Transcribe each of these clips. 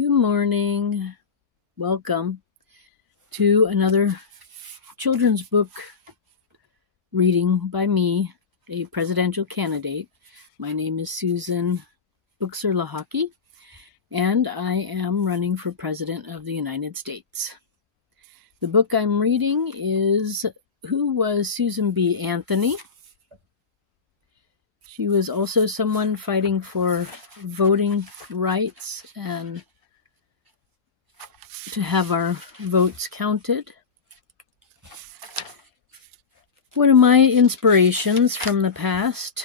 Good morning. Welcome to another children's book reading by me, a presidential candidate. My name is Susan Buchser-Lochocki, and I am running for President of the United States. The book I'm reading is Who Was Susan B. Anthony? She was also someone fighting for voting rights and to have our votes counted. One of my inspirations from the past,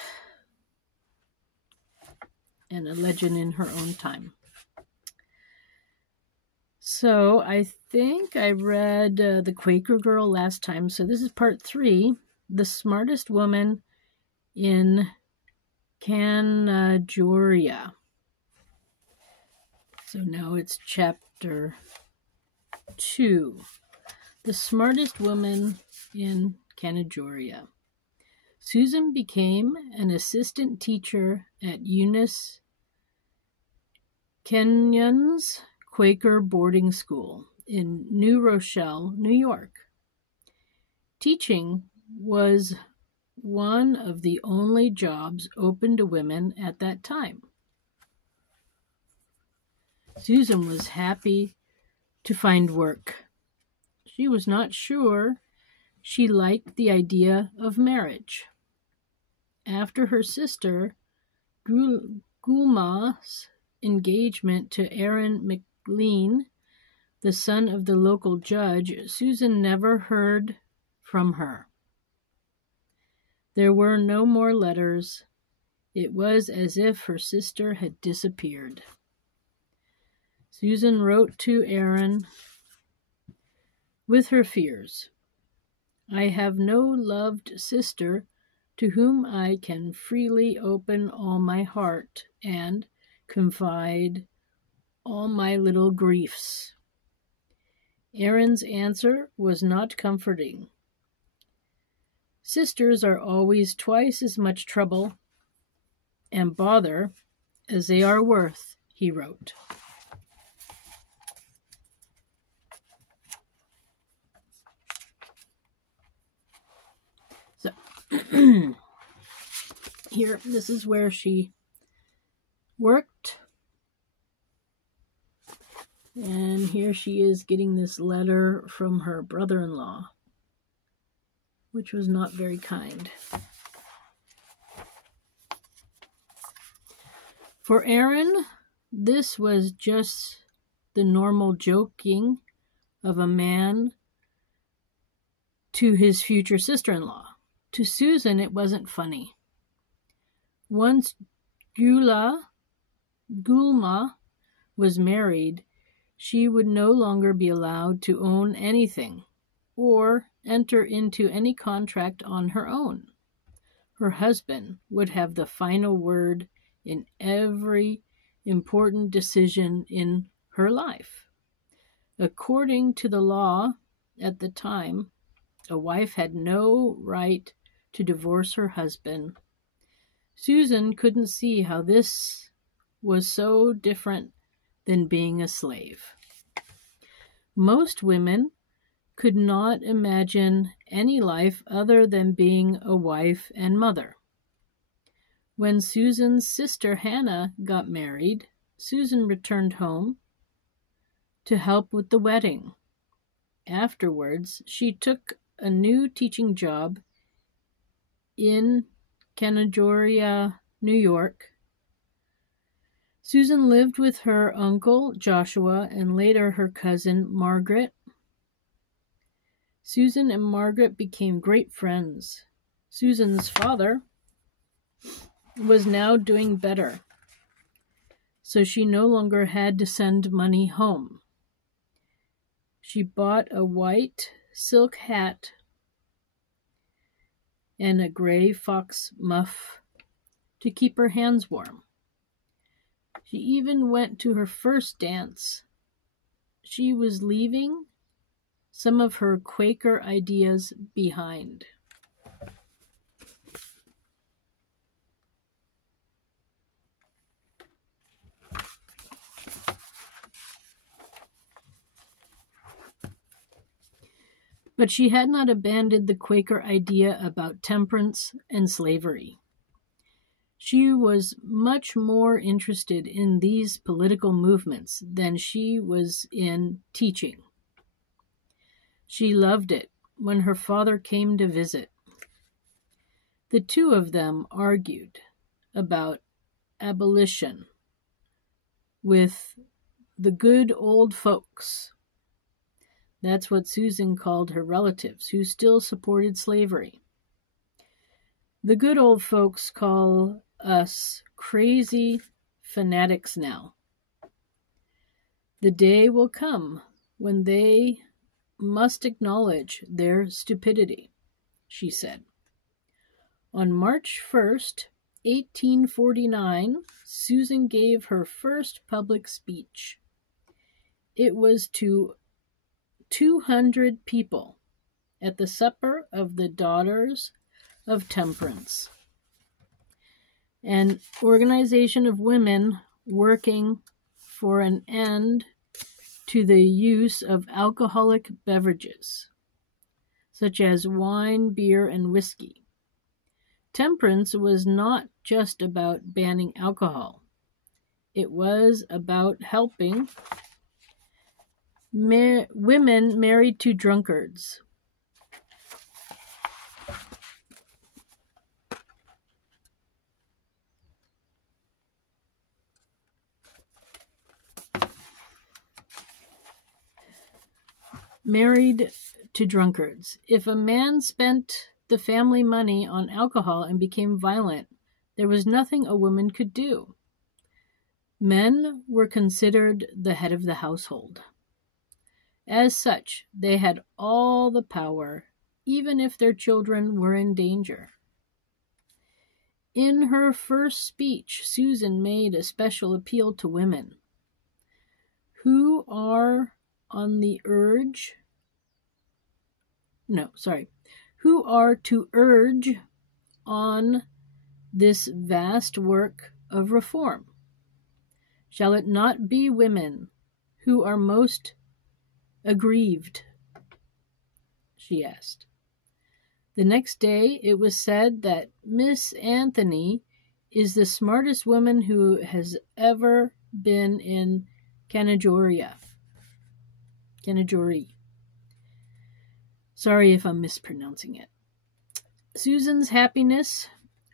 and a legend in her own time. So I think I read The Quaker Girl last time, so this is part 3, The Smartest Woman in Canajoharie. So now it's chapter 2, The Smartest Woman in Canajoharie. Susan became an assistant teacher at Eunice Kenyon's Quaker boarding school in New Rochelle, New York. Teaching was one of the only jobs open to women at that time. Susan was happy to find work. She was not sure she liked the idea of marriage. After her sister Gulma's engagement to Aaron McLean, the son of the local judge, Susan never heard from her. There were no more letters. It was as if her sister had disappeared. Susan wrote to Aaron with her fears. I have no loved sister to whom I can freely open all my heart and confide all my little griefs. Aaron's answer was not comforting. Sisters are always twice as much trouble and bother as they are worth, he wrote. So, here, this is where she worked. And here she is getting this letter from her brother-in-law, which was not very kind. For Aaron, this was just the normal joking of a man to his future sister-in-law. To Susan, it wasn't funny. Once Gulma was married, she would no longer be allowed to own anything or enter into any contract on her own. Her husband would have the final word in every important decision in her life. According to the law at the time, a wife had no right to divorce her husband. Susan couldn't see how this was so different than being a slave. Most women could not imagine any life other than being a wife and mother. When Susan's sister Hannah got married, Susan returned home to help with the wedding. Afterwards, she took a new teaching job in Canajoharie, New York. Susan lived with her uncle Joshua and later her cousin Margaret. Susan and Margaret became great friends. Susan's father was now doing better, so she no longer had to send money home. She bought a white silk hat and a gray fox muff to keep her hands warm. She even went to her first dance. She was leaving some of her Quaker ideas behind. But she had not abandoned the Quaker idea about temperance and slavery. She was much more interested in these political movements than she was in teaching. She loved it when her father came to visit. The two of them argued about abolition with the good old folks. That's what Susan called her relatives who still supported slavery. The good old folks call us crazy fanatics now. The day will come when they must acknowledge their stupidity, she said. On March 1st, 1849, Susan gave her first public speech. It was to 200 people at the supper of the Daughters of Temperance, an organization of women working for an end to the use of alcoholic beverages, such as wine, beer, and whiskey. Temperance was not just about banning alcohol. It was about helping women married to drunkards. Married to drunkards. If a man spent the family money on alcohol and became violent, there was nothing a woman could do. Men were considered the head of the household. As such, they had all the power, even if their children were in danger. In her first speech, Susan made a special appeal to women who are to urge on this vast work of reform. Shall it not be women who are most aggrieved? She asked. The next day it was said that Miss Anthony is the smartest woman who has ever been in Canajoharie. Sorry if I'm mispronouncing it. Susan's happiness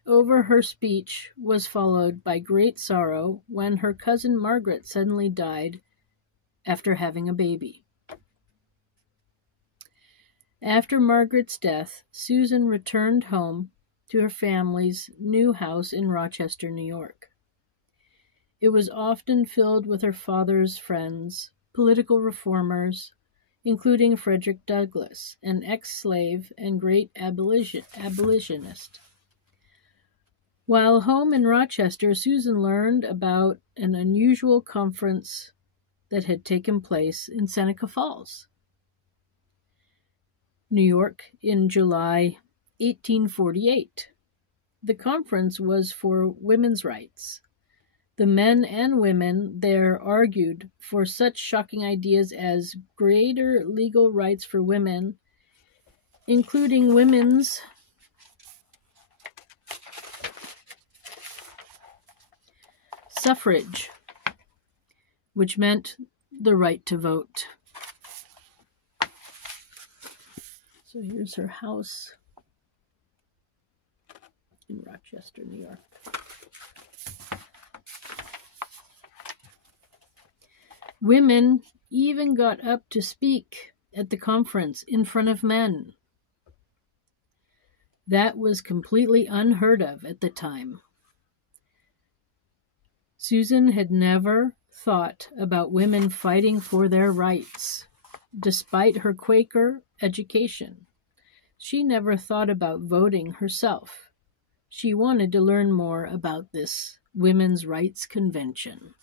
over her speech was followed by great sorrow when her cousin Margaret suddenly died after having a baby. After Margaret's death, Susan returned home to her family's new house in Rochester, New York. It was often filled with her father's friends, political reformers, including Frederick Douglass, an ex-slave and great abolitionist. While home in Rochester, Susan learned about an unusual conference that had taken place in Seneca Falls, New York, in July 1848. The conference was for women's rights. The men and women there argued for such shocking ideas as greater legal rights for women, including women's suffrage, which meant the right to vote. So here's her house in Rochester, New York. Women even got up to speak at the conference in front of men. That was completely unheard of at the time. Susan had never thought about women fighting for their rights, despite her Quaker education. She never thought about voting herself. She wanted to learn more about this women's rights convention.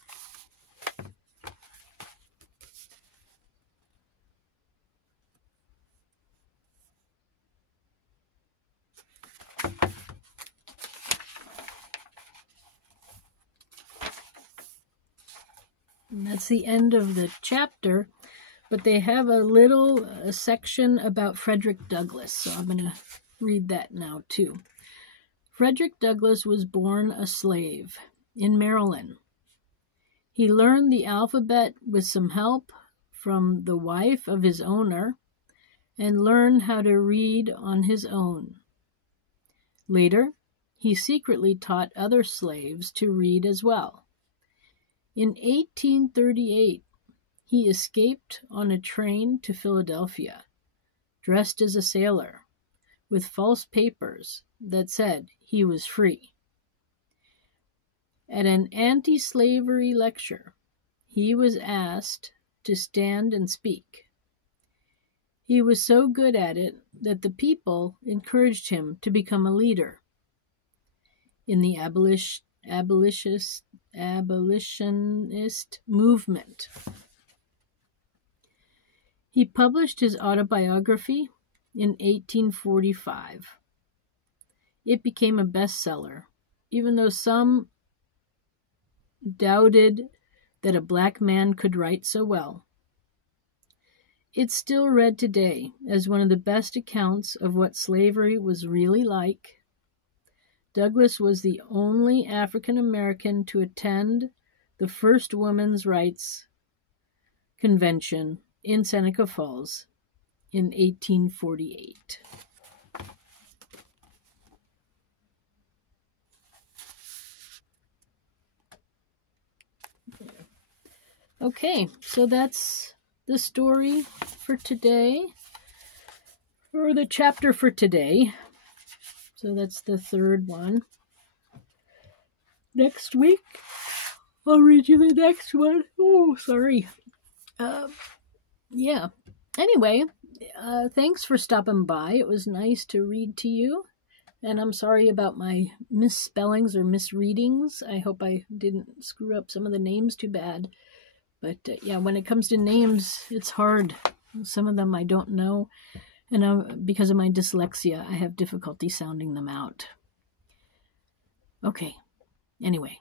And that's the end of the chapter, But they have a section about Frederick Douglass, so I'm going to read that now too. Frederick Douglass was born a slave in Maryland. He learned the alphabet with some help from the wife of his owner and learned how to read on his own. Later, he secretly taught other slaves to read as well. In 1838, he escaped on a train to Philadelphia, dressed as a sailor, with false papers that said he was free. At an anti-slavery lecture, he was asked to stand and speak. He was so good at it that the people encouraged him to become a leader in the abolitionist movement. He published his autobiography in 1845. It became a bestseller, even though some doubted that a black man could write so well. It's still read today as one of the best accounts of what slavery was really like. Douglass was the only African American to attend the first women's rights convention in Seneca Falls in 1848. Okay, so that's the story for today, or the chapter for today. So that's the third one. Next week, I'll read you the next one. Oh, sorry. Yeah. Anyway, thanks for stopping by. It was nice to read to you. And I'm sorry about my misspellings or misreadings. I hope I didn't screw up some of the names too bad. But yeah, when it comes to names, it's hard. Some of them I don't know. And because of my dyslexia, I have difficulty sounding them out. Okay. Anyway,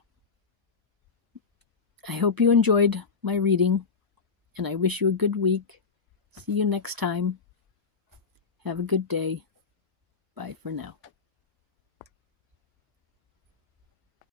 I hope you enjoyed my reading, and I wish you a good week. See you next time. Have a good day. Bye for now.